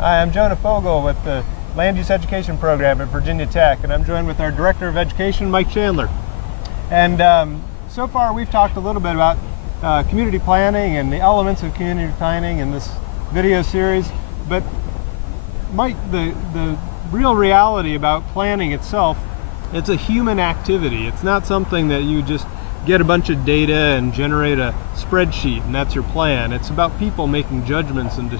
Hi, I'm Jonah Fogel with the Land Use Education Program at Virginia Tech, and I'm joined with our Director of Education, Mike Chandler. And so far we've talked a little bit about community planning and the elements of community planning in this video series, but Mike, the real reality about planning itself, it's a human activity. It's not something that you just get a bunch of data and generate a spreadsheet and that's your plan. It's about people making judgments and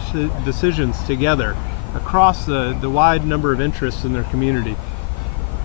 decisions together across the wide number of interests in their community.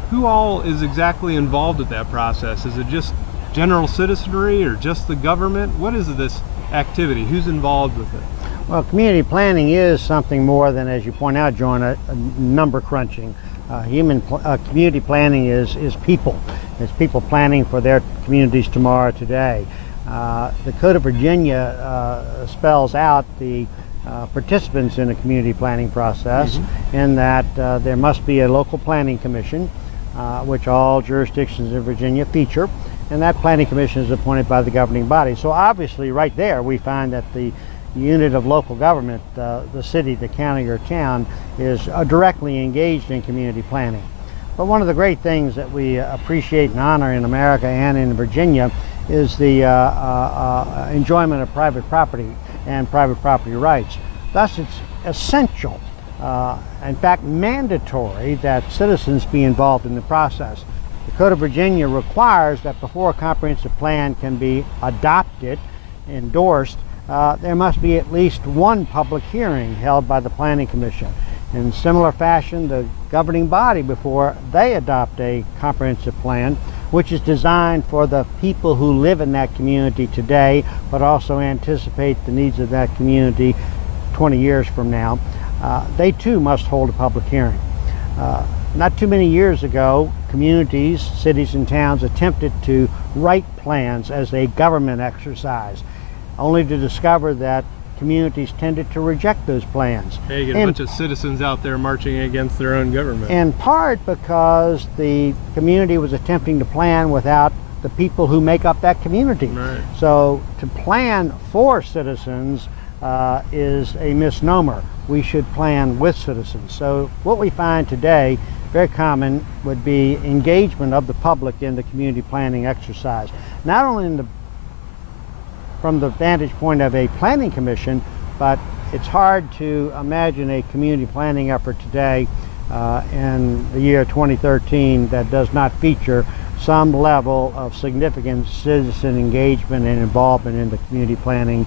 Who all is exactly involved with that process? Is it just general citizenry or just the government? What is this activity? Who's involved with it? Well, community planning is something more than, as you point out, John, a number crunching. Community planning is people. It's people planning for their communities tomorrow, today. The Code of Virginia spells out the participants in a community planning process, in that there must be a local planning commission, which all jurisdictions in Virginia feature, and that planning commission is appointed by the governing body. So obviously right there we find that the unit of local government, the city, the county, or town, is directly engaged in community planning. But one of the great things that we appreciate and honor in America and in Virginia is the enjoyment of private property and private property rights. Thus, it's essential, in fact mandatory, that citizens be involved in the process. The Code of Virginia requires that before a comprehensive plan can be adopted, endorsed, there must be at least one public hearing held by the Planning Commission. In similar fashion, the governing body, before they adopt a comprehensive plan, which is designed for the people who live in that community today, but also anticipate the needs of that community 20 years from now, they too must hold a public hearing. Not too many years ago, communities, cities and towns attempted to write plans as a government exercise, only to discover that communities tended to reject those plans. You get a bunch of citizens out there marching against their own government. In part because the community was attempting to plan without the people who make up that community. Right. So to plan for citizens is a misnomer. We should plan with citizens. So what we find today, very common, would be engagement of the public in the community planning exercise. Not only from the vantage point of a planning commission, but it's hard to imagine a community planning effort today in the year 2013 that does not feature some level of significant citizen engagement and involvement in the community planning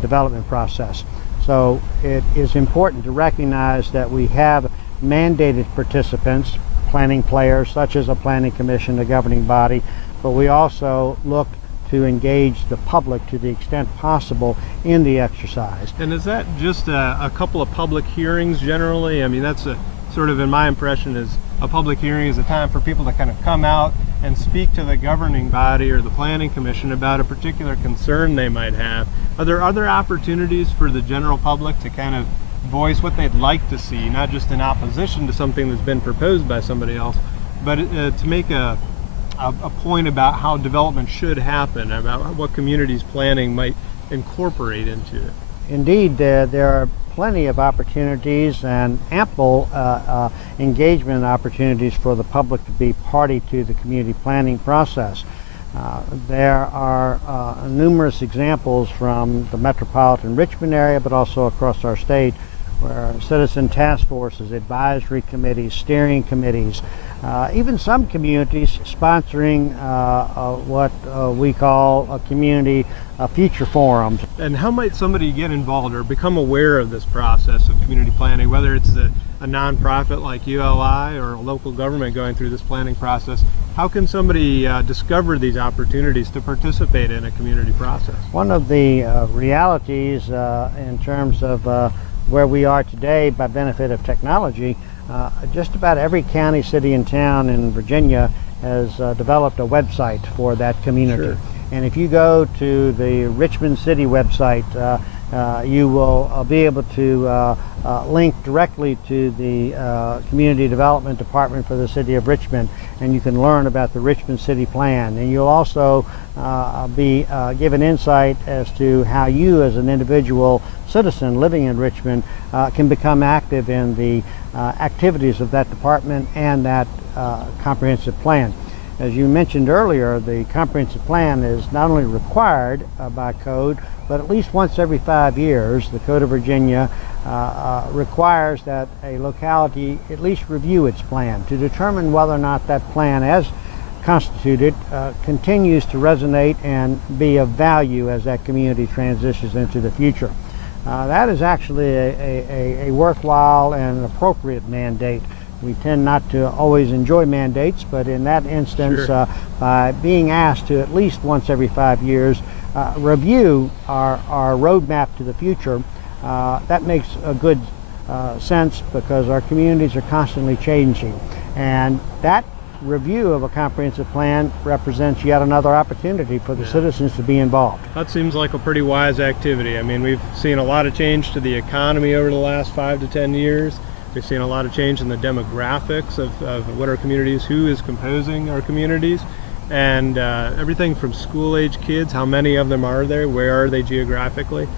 development process. So it is important to recognize that we have mandated participants, planning players such as a planning commission, a governing body, but we also look to engage the public to the extent possible in the exercise. And is that just a couple of public hearings generally? I mean, that's sort of, in my impression, is a public hearing is a time for people to kind of come out and speak to the governing body or the planning commission about a particular concern they might have. Are there other opportunities for the general public to kind of voice what they'd like to see, not just in opposition to something that's been proposed by somebody else, but to make a point about how development should happen, about what communities planning might incorporate into it? Indeed, there are plenty of opportunities and ample engagement opportunities for the public to be party to the community planning process. There are numerous examples from the metropolitan Richmond area, but also across our state, where citizen task forces, advisory committees, steering committees, even some communities sponsoring what we call a community future forums. And how might somebody get involved or become aware of this process of community planning, whether it's a nonprofit like ULI or a local government going through this planning process? How can somebody discover these opportunities to participate in a community process? One of the realities in terms of where we are today by benefit of technology, just about every county, city, and town in Virginia has developed a website for that community. Sure. And if you go to the Richmond City website, you will be able to link directly to the Community Development Department for the City of Richmond, and you can learn about the Richmond City Plan. And you'll also be given insight as to how you as an individual citizen living in Richmond can become active in the activities of that department and that comprehensive plan. As you mentioned earlier, the comprehensive plan is not only required by code, but at least once every 5 years, the Code of Virginia requires that a locality at least review its plan to determine whether or not that plan, as constituted, continues to resonate and be of value as that community transitions into the future. That is actually a worthwhile and appropriate mandate. We tend not to always enjoy mandates, but in that instance, Sure. by being asked to at least once every 5 years review our roadmap to the future, that makes a good sense, because our communities are constantly changing. And that review of a comprehensive plan represents yet another opportunity for the citizens to be involved. That seems like a pretty wise activity. I mean, we've seen a lot of change to the economy over the last 5 to 10 years. We've seen a lot of change in the demographics of what our communities, who is composing our communities, and everything from school-age kids, how many of them are there, where are they geographically.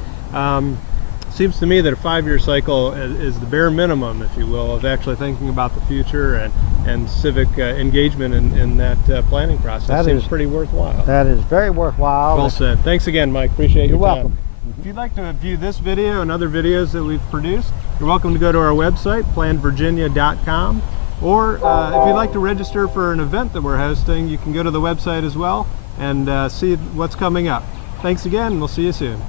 Seems to me that a 5-year cycle is the bare minimum, if you will, of actually thinking about the future and civic engagement in that planning process. That seems is pretty worthwhile. That is very worthwhile. Well said. Thanks again, Mike. Appreciate your You're time. welcome. If you'd like to view this video and other videos that we've produced, you're welcome to go to our website, planvirginia.com. Or if you'd like to register for an event that we're hosting, you can go to the website as well and see what's coming up. Thanks again, and we'll see you soon.